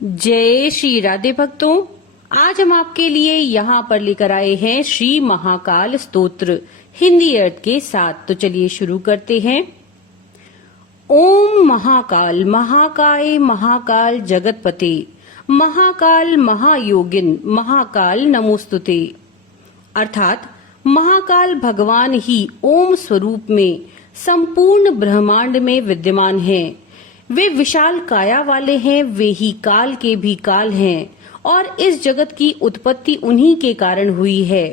जय श्री राधे भक्तों, आज हम आपके लिए यहाँ पर लेकर आए हैं श्री महाकाल स्तोत्र हिंदी अर्थ के साथ। तो चलिए शुरू करते हैं। ओम महाकाल महाकाय महाकाल जगतपते महाकाल महायोगिन महाकाल नमोस्तुते। अर्थात महाकाल भगवान ही ओम स्वरूप में संपूर्ण ब्रह्मांड में विद्यमान हैं। वे विशाल काया वाले हैं, वे ही काल के भी काल हैं और इस जगत की उत्पत्ति उन्हीं के कारण हुई है।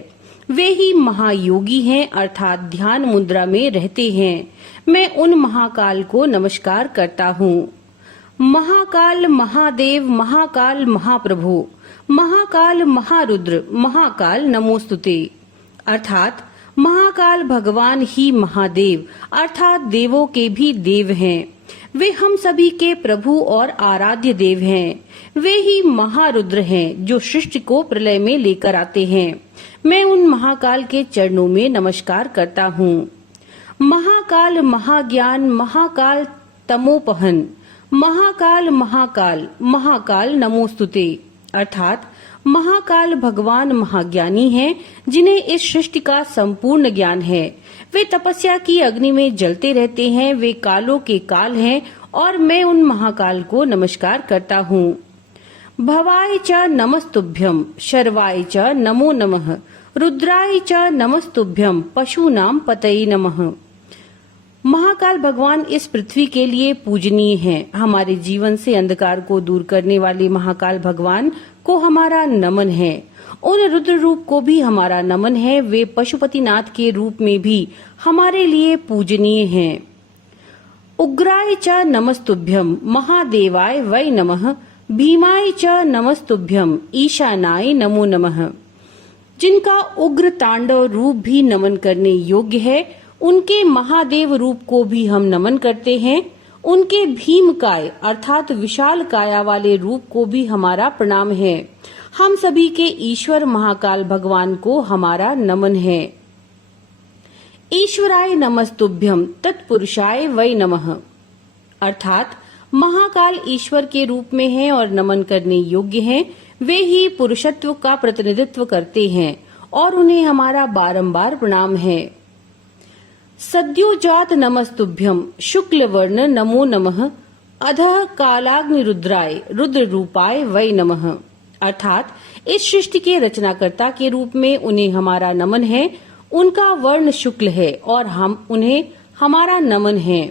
वे ही महायोगी हैं, अर्थात ध्यान मुद्रा में रहते हैं। मैं उन महाकाल को नमस्कार करता हूँ। महाकाल महादेव महाकाल महाप्रभु महाकाल महारुद्र महाकाल नमोस्तुते। अर्थात महाकाल भगवान ही महादेव अर्थात देवों के भी देव हैं। वे हम सभी के प्रभु और आराध्य देव हैं। वे ही महारुद्र हैं जो सृष्टि को प्रलय में लेकर आते हैं। मैं उन महाकाल के चरणों में नमस्कार करता हूँ। महाकाल महाज्ञान महाकाल तमोपहन महाकाल महाकाल महाकाल नमोस्तुते। अर्थात महाकाल भगवान महाज्ञानी हैं, जिन्हें इस सृष्टि का संपूर्ण ज्ञान है। वे तपस्या की अग्नि में जलते रहते हैं। वे कालों के काल हैं और मैं उन महाकाल को नमस्कार करता हूँ। भवाय च नमस्तुभ्यम शर्वाय च नमो नमः रुद्राय च नमस्तुभ्यम पशूनाम पतये नमः। महाकाल भगवान इस पृथ्वी के लिए पूजनीय हैं। हमारे जीवन से अंधकार को दूर करने वाले महाकाल भगवान को हमारा नमन है। उन रुद्र रूप को भी हमारा नमन है। वे पशुपतिनाथ के रूप में भी हमारे लिए पूजनीय हैं। उग्राय च नमस्तुभ्यम महादेवाय वै नमः भीमाय च नमस्तुभ्यम ईशानाय नमो नमः। जिनका उग्र तांडव रूप भी नमन करने योग्य है, उनके महादेव रूप को भी हम नमन करते हैं। उनके भीमकाय अर्थात विशाल काया वाले रूप को भी हमारा प्रणाम है। हम सभी के ईश्वर महाकाल भगवान को हमारा नमन है। ईश्वराय नमस्तुभ्यम तत्पुरुषाय वै नमः। अर्थात महाकाल ईश्वर के रूप में है और नमन करने योग्य हैं। वे ही पुरुषत्व का प्रतिनिधित्व करते हैं और उन्हें हमारा बारंबार प्रणाम है। सद्योजात नमस्तुभ्यम शुक्ल वर्ण नमो नमः अधः कालाग्नि रुद्राय रुद्र रूपाय वै नमः। अर्थात इस सृष्टि के रचनाकर्ता के रूप में उन्हें हमारा नमन है। उनका वर्ण शुक्ल है और हम उन्हें हमारा नमन है।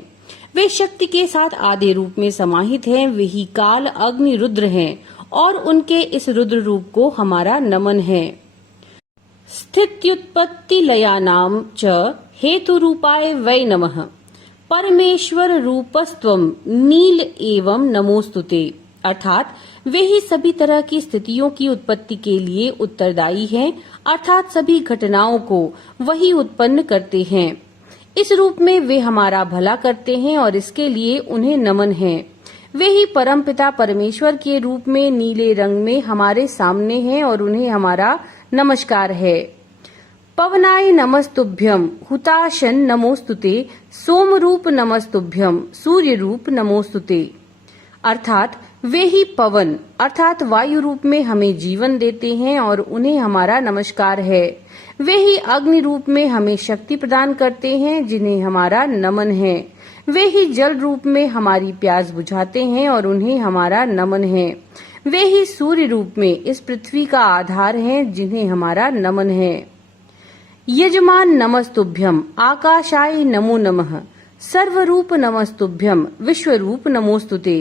वे शक्ति के साथ आधे रूप में समाहित हैं। वे ही काल अग्नि रुद्र हैं और उनके इस रुद्र रूप को हमारा नमन है। स्थित्युत्पत्ति लयानाम च हेतु रूपाय वै नमः परमेश्वर रूपस्त्वम नील एवं नमोस्तुते। अर्थात वे ही सभी तरह की स्थितियों की उत्पत्ति के लिए उत्तरदायी हैं, अर्थात सभी घटनाओं को वही उत्पन्न करते हैं। इस रूप में वे हमारा भला करते हैं और इसके लिए उन्हें नमन है। वे ही परमपिता परमेश्वर के रूप में नीले रंग में हमारे सामने हैं और उन्हें हमारा नमस्कार है। पवनाय नमस्तुभ्यम हुताशन नमोस्तुते सोम रूप नमस्तुभ्यम सूर्य रूप नमोस्तुते। अर्थात वे ही पवन अर्थात वायु रूप में हमें जीवन देते हैं और उन्हें हमारा नमस्कार है। वे ही अग्नि रूप में हमें शक्ति प्रदान करते हैं, जिन्हें हमारा नमन है। वे ही जल रूप में हमारी प्यास बुझाते हैं और उन्हें हमारा नमन है। वे ही सूर्य रूप में इस पृथ्वी का आधार हैं, जिन्हें हमारा नमन है। यजमान नमस्तुभ्यम आकाशाय नमो नमः सर्वरूप नमस्तुभ्यम विश्वरूप नमोस्तुते।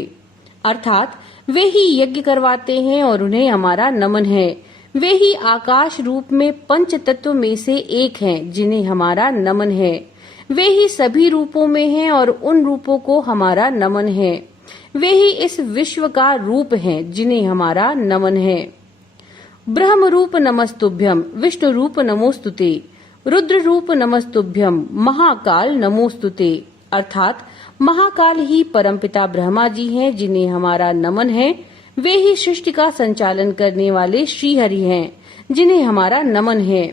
अर्थात वे ही यज्ञ करवाते हैं और उन्हें हमारा नमन है। वे ही आकाश रूप में पंच तत्व में से एक हैं, जिन्हें हमारा नमन है। वे ही सभी रूपों में हैं और उन रूपों को हमारा नमन है। वे ही इस विश्व का रूप हैं, जिन्हें हमारा नमन है। ब्रह्म रूप नमस्तुभ्यम विष्णु रूप नमोस्तुते रुद्र रूप नमस्तुभ्यम महाकाल नमोस्तुते। अर्थात महाकाल ही परमपिता ब्रह्मा जी हैं, जिन्हें हमारा नमन है। वे ही सृष्टि का संचालन करने वाले श्री हरि हैं, जिन्हें हमारा नमन है।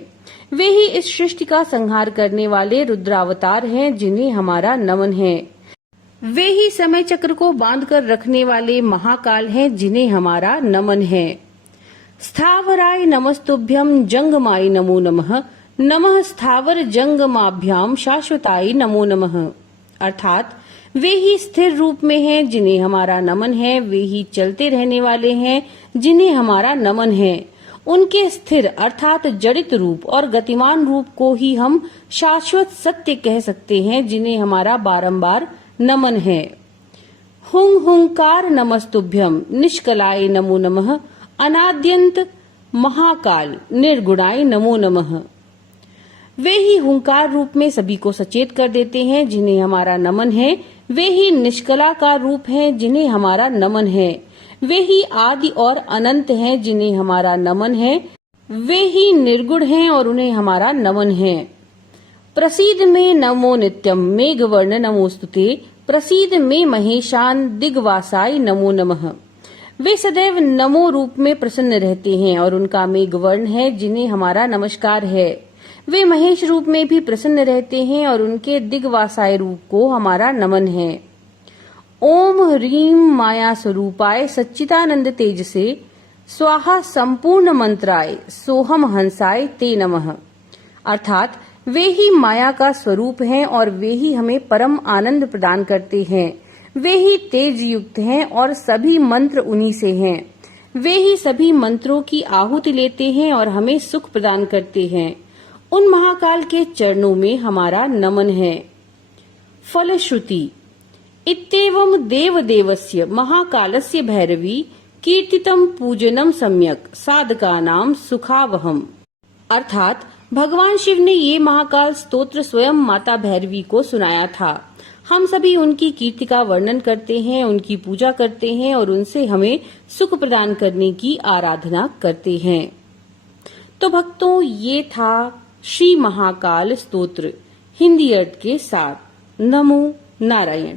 वे ही इस सृष्टि का संहार करने वाले रुद्रावतार हैं, जिन्हें हमारा नमन है। वे ही समय चक्र को बांध कर रखने वाले महाकाल हैं, जिन्हें हमारा नमन है। स्थावराय नमस्तुभ्यम जंगमाय नमो नमः, नमः स्थावर जंगमाभ्याम शाश्वताय नमो नमः। अर्थात वे ही स्थिर रूप में हैं, जिन्हें हमारा नमन है। वे ही चलते रहने वाले हैं, जिन्हें हमारा नमन है। उनके स्थिर अर्थात जड़ित रूप और गतिमान रूप को ही हम शाश्वत सत्य कह सकते हैं, जिन्हें हमारा बारंबार नमन है। हुं हुंकार नमस्तुभ्यम निष्कलाय नमो नमः, अनाद्यंत महाकाल निर्गुणाय नमो नमः। वे ही हुंकार रूप में सभी को सचेत कर देते हैं, जिन्हें हमारा नमन है। वे ही निष्कला का रूप हैं, जिन्हें हमारा नमन है। वे ही आदि और अनंत हैं, जिन्हें हमारा नमन है। वे ही निर्गुण हैं और उन्हें हमारा नमन है। प्रसीद में नमो नित्यम मेघवर्ण नमोस्तुते, प्रसीद में महेशान दिग्वासाय नमो नमः। वे सदैव नमो रूप में प्रसन्न रहते हैं और उनका मेघवर्ण है, जिन्हें हमारा नमस्कार है। वे महेश रूप में भी प्रसन्न रहते हैं और उनके दिग्वासाय रूप को हमारा नमन है। ओम ह्रीम माया स्वरूपाय सच्चिदानंद तेज से स्वाहा संपूर्ण मंत्राय सोहम हंसाय ते नमः। अर्थात वे ही माया का स्वरूप हैं और वे ही हमें परम आनंद प्रदान करते हैं। वे ही तेज युक्त हैं और सभी मंत्र उन्हीं से हैं। वे ही सभी मंत्रों की आहुति लेते हैं और हमें सुख प्रदान करते हैं। उन महाकाल के चरणों में हमारा नमन है। फलश्रुति इत्येवं देवदेवस्य महाकालस्य भैरवी कीर्तितम पूजनम सम्यक साधकानां सुखावहम। अर्थात भगवान शिव ने ये महाकाल स्तोत्र स्वयं माता भैरवी को सुनाया था। हम सभी उनकी कीर्ति का वर्णन करते हैं, उनकी पूजा करते हैं और उनसे हमें सुख प्रदान करने की आराधना करते हैं। तो भक्तों, ये था श्री महाकाल स्तोत्र हिंदी अर्थ के साथ। नमो नारायण।